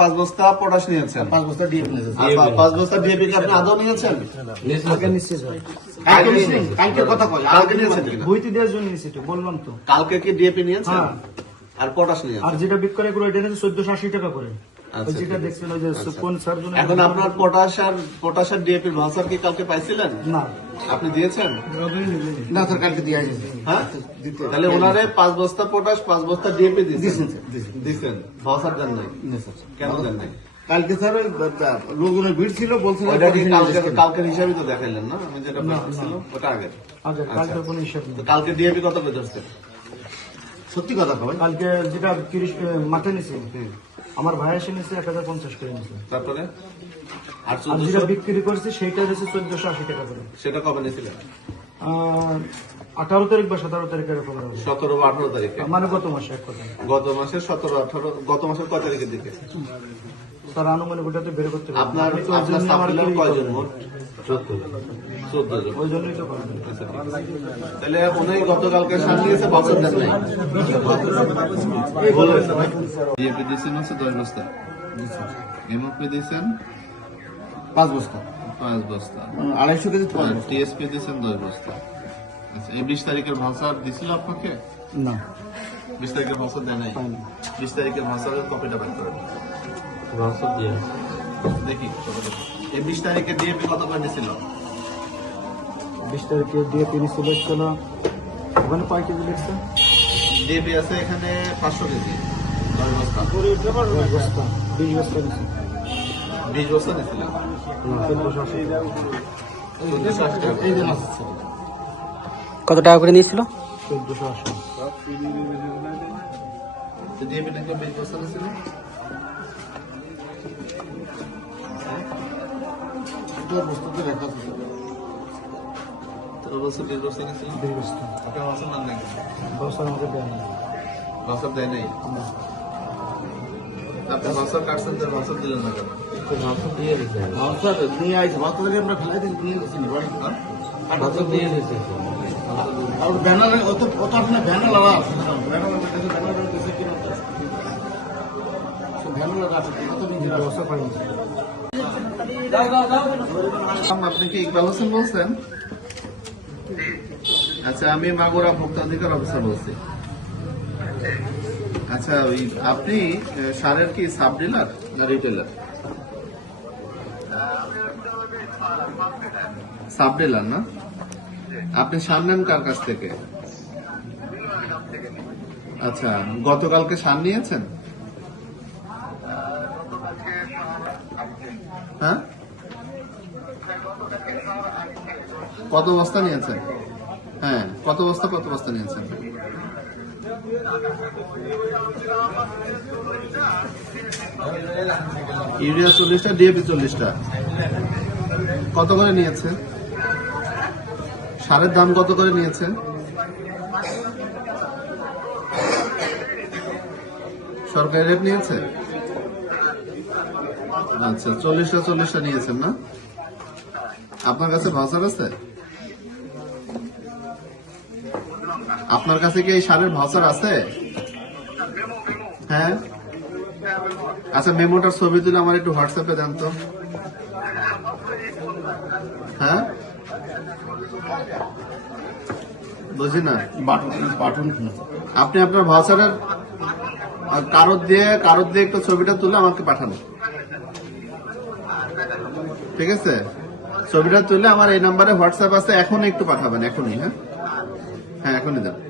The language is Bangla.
পাঁচ বস্তা পটাশ নিয়েছেন? পাঁচ বস্তা ডিএপি নিয়েছে আর পাঁচ বস্তা ডিএপি কি আপনি আদৌ নিয়েছেন? কালকে নিশ্চয় কালকে কথা কয়? কালকে নিয়েছেন কিনা? বইতে দেওয়ার জন্য নিয়েছি তো বললাম তো। কালকে কি ডিএপি নিয়েছেন? হ্যাঁ। আর পটাশ নিয়েছেন? আর যেটা বিক্রয় করে ওইটা নিচ্ছে চোদ্দশো আশি টাকা করে। আচ্ছা, জন্য এখন আপনার পটাশ আর পটাশ আর ডিএপির ভাউচার কি কালকে পাইছিলেন? না। আপনি দিয়েছেন? না স্যার কালকে দিয়ে হ্যাঁ? তাহলে ওনারে পাঁচ বস্তা পটাশ পাঁচ বস্তা ডিএপি দিয়েছেন। দিয়েছেন, স্যার, দিয়েছেন। দিচ্ছেন ভাউচার দেন নাই? কেন দেন নাই? কালকে স্যার ওই লোকজনের ভিড় ছিল বলছিল। কালকের হিসাবে তো দেখাইলেন না? আমি যেটা বলছিল ওটা আগে আচ্ছা। কালকে কোনো হিসাব তো নেই কালকে ডিএপি কত করে সত্যি কথা কয় কালকে যেটা তিরিশ মাঠে নিছে আমার ভাই এসে নিয়েছে এক হাজার পঞ্চাশ করে নিয়েছে তারপরে? আর চোদ্দশো? যেটা বিক্রি করেছি সেইটা হচ্ছে চোদ্দশো আশি টাকা করে। সেটা কবে নিয়েছিলেন আঠারো তারিখ বা সতেরো তারিখ এরকম সতেরো বা আঠারো তারিখে? মানে গত মাসে এক কথা গত মাসের সতেরো আঠারো গত মাসের ক তারিখের দিকে? তার আনুমানিক ওটাতে বের করতে পারব আপনার আমি তো ওই আপনার জন্য আমার সাপ্লার কি কয়জন? মোট চোদ্দ জন। ওই জন্যই তো করব। ঠিক আছে। তাহলে উনি গতকালকে সামনে বছর দেন নাই। ডিএপি দিয়েছেন হচ্ছে দশ বস্তা। এমওপি দিয়েছেন পাঁচ বস্তা। পাঁচ বস্তা। আড়াইশো কেজি টিএসপি দিয়েছেন দশ বস্তা। আচ্ছা এই বিশ তারিখের ভাষা দিছিল আপনাকে? না। বিশ তারিখের ভাষা দেয় নাই? বিশ তারিখের ভাষার কপিটা বের করেন। দেখি এই বিশ তারিখে ডিএপি কত করে দিছিল বিশ তারিখে ওখানে কয় কেজি লিখছে? ডিএপি আছে এখানে পাঁচশো কেজি। দশ বস্তা। দশ বস্তা। বিশ বস্তা বিশ বস্তা। কত টাকা করে নিয়েছিল? চোদ্দশো আশি। তো ডিএপি নাকি বিশ বস্তা দিছিল দশ বস্তাতে রেখা আছে। তো বছর বিশ বস্তা নিছিল বিশ বস্তা আপনার ভাষার নাম নাকি বস্তার আমাকে দেয় না ভাষার দেয় নাই আপনি ভাষার কাটছেন তো ভাষার দিলেন না কেন মাছ স্যার নিয়ে আইছে মাছ থেকে আমরা ফেলাই দিয়ে নিয়ে গেছি না, বাড়ি হ্যাঁ? আর ব্যানার অত অত আপনার ব্যানার লাগা আছে ব্যানার কাছে ব্যানার দিয়েছে কি না ব্যানার আছে কত নিজেরা বস্তা পাইনি আম, আপনি কি ইকবাল হোসেন বলছেন? আচ্ছা আমি মাগুরা ভোক্তা অধিকার অফিসার বলছি। আচ্ছা ওই আপনি সারের কি সাব ডিলার না রিটেলার সাব ডিলার না? আপনি সার নেন কার কাছ থেকে? আচ্ছা গতকালকে সার নিয়েছেন? হ্যাঁ? কত বস্তা নিয়েছেন? হ্যাঁ কত বস্তা কত বস্তা নিয়েছেন? ইউরিয়া চল্লিশটা, ডিএপি চল্লিশটা। কত করে নিয়েছে সারের দাম কত করে নিয়েছে সরকারি রেট নিয়েছে? আচ্ছা চল্লিশটা চল্লিশটা নিয়েছেন না? আপনার কাছে ভাউচার আছে? আপনার কাছে কি এই সারের ভাউচার আছে? হ্যাঁ? আচ্ছা মেমোটার ছবি তুলে আমার একটু হোয়াটসঅ্যাপে দেন তো। হ্যাঁ? বুঝি না? আপনি আপনার ভাউচারের কারোর দিয়ে কারোর দিয়ে একটু ছবিটা তুলে আমাকে পাঠানো। ঠিক আছে? ছবিটা তুলে আমার এই নাম্বারে হোয়াটসঅ্যাপ আছে এখন একটু পাঠাবেন, এখনই হ্যাঁ? হ্যাঁ এখনই আছে